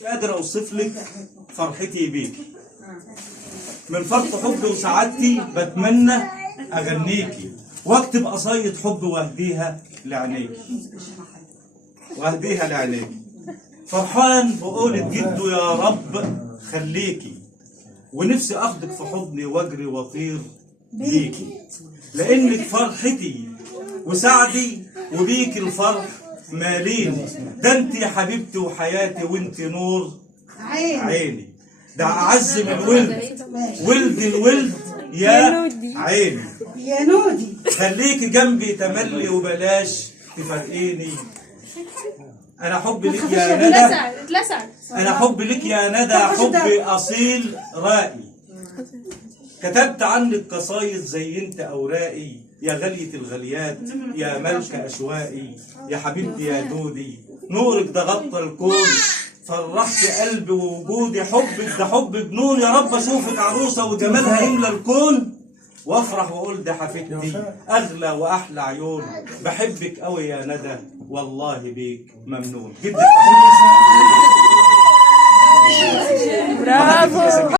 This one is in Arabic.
مش قادر اوصف لك فرحتي بيك. من فرط حبي وسعادتي بتمنى اغنيكي واكتب قصايد حب واهديها لعينيكي فرحان بقولة جده يا رب خليكي، ونفسي اخدك في حضني واجري واطير بيكي، لانك فرحتي وسعدي وبيك الفرح ماليني. ده انت يا حبيبتي وحياتي وانت نور عيني. ده اعز من ولد الولد يا عيني. يا نودي خليكي جنبي تملي وبلاش تفرقيني. انا حبي لك يا ندى، انا حبي لك يا ندى حبي اصيل رائي. كتبت عنك قصايد زينت اوراقي، يا غالية الغاليات يا ملك اشواقي، يا حبيبتي يا دودي نورك ده غطى الكون، فرحت قلبي ووجودي. حبك ده حب جنون، يا رب اشوفك عروسه وجمالها يملى الكون، وافرح واقول ده حفيدتي اغلى واحلى عيون. بحبك قوي يا ندى والله بيك ممنون جدا. برافو.